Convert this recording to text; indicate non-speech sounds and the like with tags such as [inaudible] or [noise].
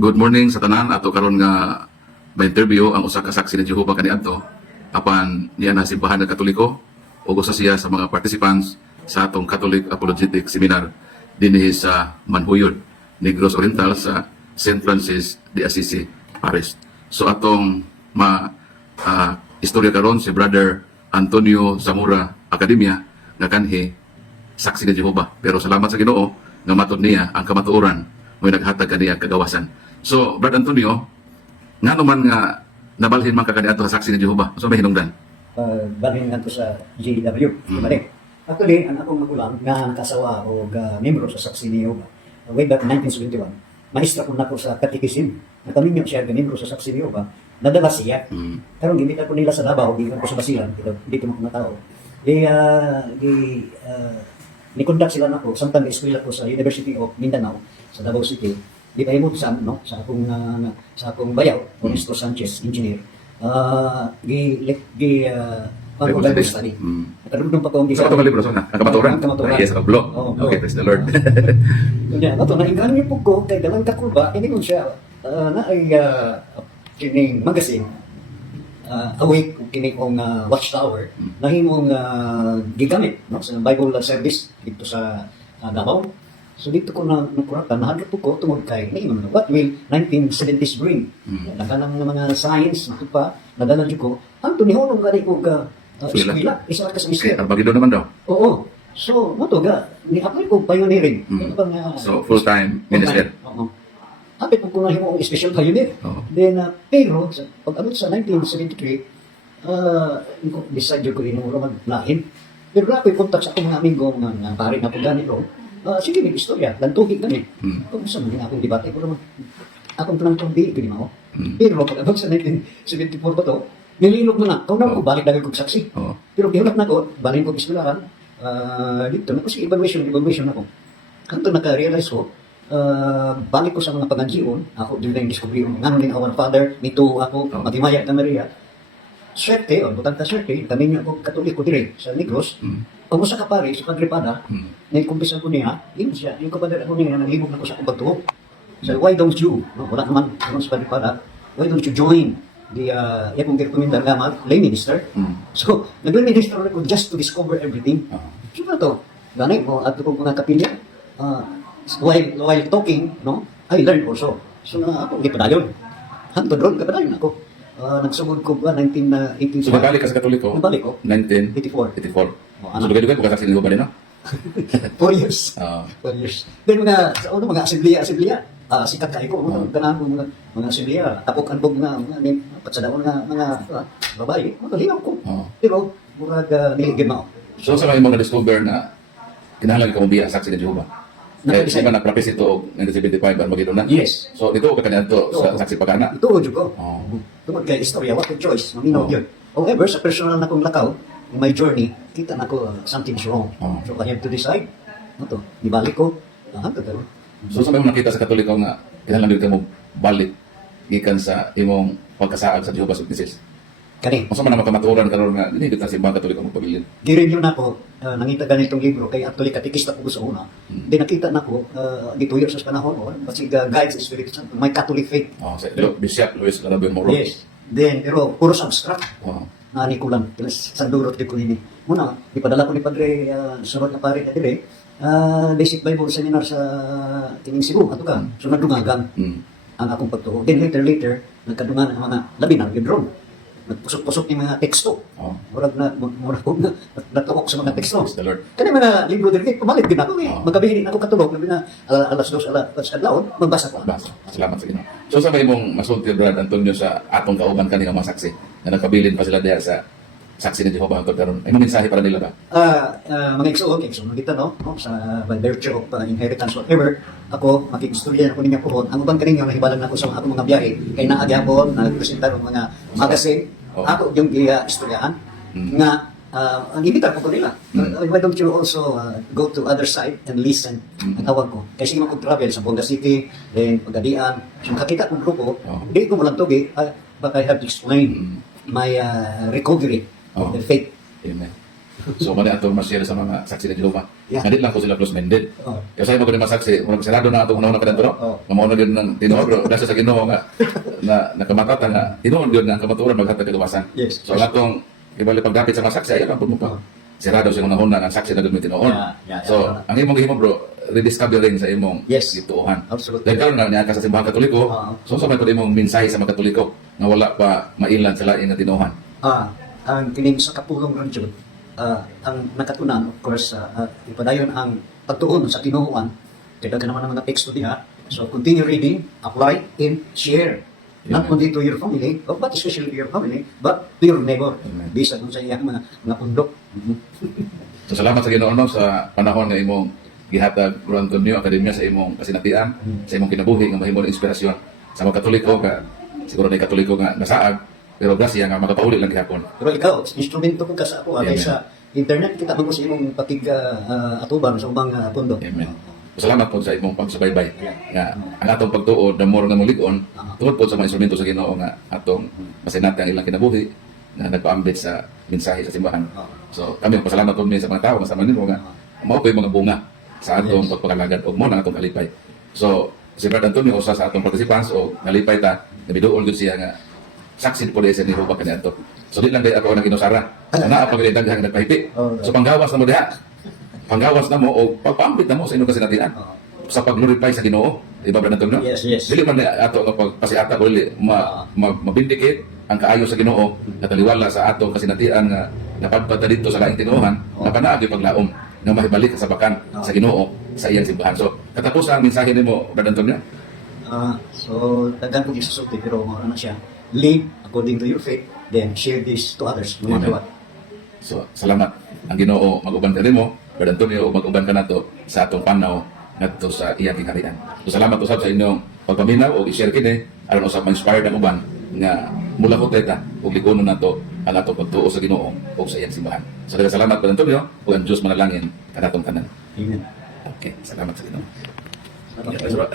Good morning sa tanan ato karon nga ba interview ang usa ka saksi ni Jehovah kaniadto apan niya na simbahan ng Katoliko ug usa siya sa mga participants sa atong Catholic Apologetic Seminar dinhi sa Manhuyod, Negros Oriental sa St. Francis de Assisi, Paris. So atong ma ah, istorya karon si Brother Antonio Zamora Academia nga kanhi saksi ni Jehovah. Pero salamat sa Ginoo nga matod niya ang kamatuoran mo naghatag kaniya kagawasan. So, Brad Antonio, nga naman nga nabalhin man ka kaniadto sa saksi ni Jehovah. So may hinungdan. uh, balhin nga to sa JW. Mm. Mm. Actually, ang akong magulang nga nakasawa o ga membro sa Saksi ni Jehovah. Uh, way back 1971, maestra ko na ko sa katikisim. Nataminyo siya ga membro sa Saksi ni Jehovah. Nadala siya. Mm. Karon gimita ko nila sa Davao, gikan ko sa Basilan, dito dito mga tao. Di uh, di uh, ni conduct sila nako samtang eskwela ko sa University of Mindanao sa Davao City. Di pa mo sa no sa akong uh, sa akong bayaw, Ernesto Sanchez, engineer. Uh, gi gi uh, Bible Bible study. Mm. Nakadugdong pa ko ang Sa katong libro so na ang kamatuoran. Ang. Ah, yes, ang blog. Oo, okay, praise the Lord. [laughs] Kunya, ato na ingano niyo po ko kay dalang kakulba, hindi mo siya uh, na ay uh, kining magazine uh, awake kung kini kong uh, watchtower na himong uh, gigamit no sa Bible service dito sa uh, Davao. So dito ko na nakuratan, nahadlok po ko tungod kay imong what will 1970s bring. Mm. Nakalang ng mga science na pa nadala jud ko. Ang tunihon gani ko ka uh, eskwela, isa ka sa okay, eskwela. Armageddon naman daw. Oo. So, mo to ga, ni apply ko pioneering. Mm. Ba nga? So, full-time minister. Oo. Apit ko na special pioneer. Oo. Then, uh, pero, sa, pag abot sa 1973, uh, ko decide ko inuro maglahin. Pero ako'y contact sa akong mga amigo, mga, mga pare na po ganito. Uh, sige, may istorya, lantugi gani. Mm. Kung saan mo akong debate, ko naman, akong tanang tumbi, ko mo. Mm. Pero pag sa 1974 pa to, nililog mo na, kung na ko balik na kong saksi. Oo. Pero gihulap na ko, balin ko biskularan, uh, dito na ko si evaluation, evaluation ako. Kanto naka-realize ko, uh, balik ko sa mga panganjion, ako din na yung discovery ng nga ning our father, nito ako, Oh. Matimaya ka Maria. Swerte, o butang ka swerte, kami niya ako katoliko dire sa Negros. Mm. Kung sa kapari, sa Padre Pada, Mm. naikumpisan ko niya, yun siya, yung kapadre ako niya, naghibog na ko sa kumbato. So, why don't you, no, wala naman, naman sa Padre Pada, why don't you join the, uh, yan kong recommendar nga, mga lay minister, Mm. So, nag-minister ako just to discover everything. Oo. Sino to? Ganay mo, at kung mga kapilya, uh, while, while talking, no, I learned also. So, na ako, hindi padayon. Hantod ron, kapadayon ako. Uh, nagsugod ko ba, 1980. So, magbalik ka sa Katoliko? Nabalik ko. 1984. 84. Oh, So, ano? lugay-lugay ko ka saksi ni Jehovah din, no? [laughs] Four years. Ah. Four years. Then mga, sa ano, mga assemblea. Ah, sikat kayo ko, Oh. mga ganahan ko, mga, mga assemblea, tapok anbog mga, mga, mga, patsadaon nga, mga, ah, babae, mga liyaw ko. Oo. Pero, murag, uh, niligid mo. So, sa mga na-discover na kinahanglan ka mo biya saksi ni Jehovah? Eh, Nakapisa- di ba na-practice ito og 1975 Armageddon na? Yes. So, dito ka kaniadto sa Oo. saksi pagana? Ito, ko. Oo. Tungkol kay istorya, what a choice, maminaw Oo. yun. However, sa personal na kong lakaw, in my journey, kita na ko uh, something's wrong. Oo. So, I have to decide. Ano to? Ibalik ko. Ah, ito to. So, sa mga nakita sa Katoliko nga, kinahanglan ka mo balik gikan sa imong pagkasaad sa Jehovah's Witnesses. Kani, Kung sa man ang makamaturan karon nga, hindi kita simbang Katoliko mo pabilin. Gi-review na ko, uh, nangita ganitong libro, kay actually katikista ko sa una. Hmm. Then nakita na ko, uh, dituyo sa panahon, oh, kasi uh, guides is very may Catholic faith. Oh, sa Bishop Luis Larabio Moro. Yes. Then, pero puro abstract. Oh. Nani ko lang, kinas sandurot di ko nini. Muna, ipadala ko ni Padre uh, sunod na pare na dire, uh, basic Bible seminar sa Tining Cebu, ato ka. So nadungagan Mm. ang akong pagtuo. Then later, later, nagkadungan ang mga labi na, gidron. Nagpusok-pusok yung mga teksto. Oh. Murag na, murag ko na, natuok sa mga teksto. Praise the Lord. Kani mga libro din, pumalit din ako eh. Oo. Magabihin ako katulog, labi na ala- alas dos, alas adlaw, magbasa ko. Salamat sa Ginoo. So sa may mong masulti Brad Antonio sa atong kauban kanina mga saksi na nagkabilin pa sila diha sa saksi ni Jehovah hangtod karon. Ay mensahe para nila ba? Ah, ah, mga igsoon, igsoon kita no, no sa by virtue of uh, inheritance whatever, ako makikistorya ako ninyo po. Ang ubang kaninyo nahibalan na ako sa akong mga biyahe kay naa gyapon nagpresenta ng mga magazine. Oo. Ako yung iya istoryahan Mm. nga ah, ang imitar ko ko nila. Mm. Uh, why don't you also uh, go to other side and listen? Mm. Ang tawag ko. Kasi mag travel sa Bonda City, then Pagadian. So makakita kong grupo, Oo. hindi ko walang tugi, ah, but I have to explain Mm. my uh, recovery Oo. of the faith. Amen. So mali atong ma-share sa mga saksi ni Jehovah. Yeah. Ngadit lang ko sila close minded. Oh. Kaya sa imo ko ni masaksi, murag sarado na atong una-una kanto no. Oh. Mamono gyud ng Ginoo bro, dasa sa Ginoo nga na nakamatata nga Ginoo gyud nga ang kamatuoran maghatag kagawasan. Yes. So ang atong ibalik pagdapit sa mga saksi ayan lang mo pa. Oh. Sarado sa unang-una ang saksi na may tinuon. Yeah, yeah, So yeah. ang imong gihimo bro, rediscovering sa imong Yes. gituohan. Absolutely. Dahil karon na niya ka sa simbahan katoliko, Oo. so sa may imong mensahe sa mga katoliko nga wala pa mailan sa lain nga tinuohan. Ah, ang kining sa kapulong ron jud, ah, ang nakatunan of course uh, uh, ipadayon ang pagtuon sa tinuuan kaya ka naman ang mga teksto diha. So continue reading, apply and share. Not Amen. only to your family, oh, but especially to your family, but to your neighbor. Amen. Bisa dun sa iyang mga mga pundok. Mhm. So salamat sa Ginoo no, sa panahon nga imong gihatag Bro Antonio Akademya sa imong kasinatian, sa imong kinabuhi nga mahimo ng inspirasyon sa mga Katoliko ka siguro na Katoliko nga nasaag pero grasya nga makapauli lang gihapon. Pero ikaw, instrumento ko ka sa ako, agay sa internet, kita mo sa imong patig uh, atuban sa ubang uh, pundok. Amen. Salamat po sa imong pagsubaybay nga ang atong pagtuo the more nga mulig-on tungod po sa mga instrumento sa Ginoo nga atong masinati ang ilang kinabuhi na nagpaambit sa mensahe sa simbahan. So kami pasalamat po sa mga tao nga sama nimo nga mao po yung mga bunga sa atong Yes. pagpakalagad o mo na atong kalipay. So si Brad Antonio usa sa atong participants o nalipay ta nabiduol gud siya nga saksi po sa ni Hubag kaniadto. So di lang kay ako nang inusara. Na ang pagdaghan nagpahipi. Oh, So panggawas na mo diha. Panggawas na mo o pagpaambit na mo sa inyong kasinatian Oo. sa pag-glorify sa Ginoo. Di ba Brad Antonio? Yes, yes. Dili man ato nga pagpasiata ko dili ma, ma, mabindikit ang kaayo sa Ginoo na taliwala sa ato kasinatian nga napadpad dito sa laing tinuohan Oo. na panaagi paglaom nga mahibalik sa bakan Oo. sa Ginoo sa iyang simbahan. So katapos ang mensahe nimo Brad Antonio. Ah, so daghan ko sa sulti pero na siya. Live according to your faith, then share this to others no matter what. So salamat ang Ginoo mag-uban ka nimo Brad Antonio mag-uban ka nato sa atong panaw ngadto sa iyang kikarian. So salamat usab sa inyong pagpaminaw o i-share kini aron usab ma-inspire ang uban nga mula ko teta ug likonon nato ang atong pagtuo sa Ginoo o sa iyang simbahan. So salamat Brad Antonio ug ang Dios manalangin kanatong tanan. Amen. Okay, salamat sa Ginoo. Salamat. Bro.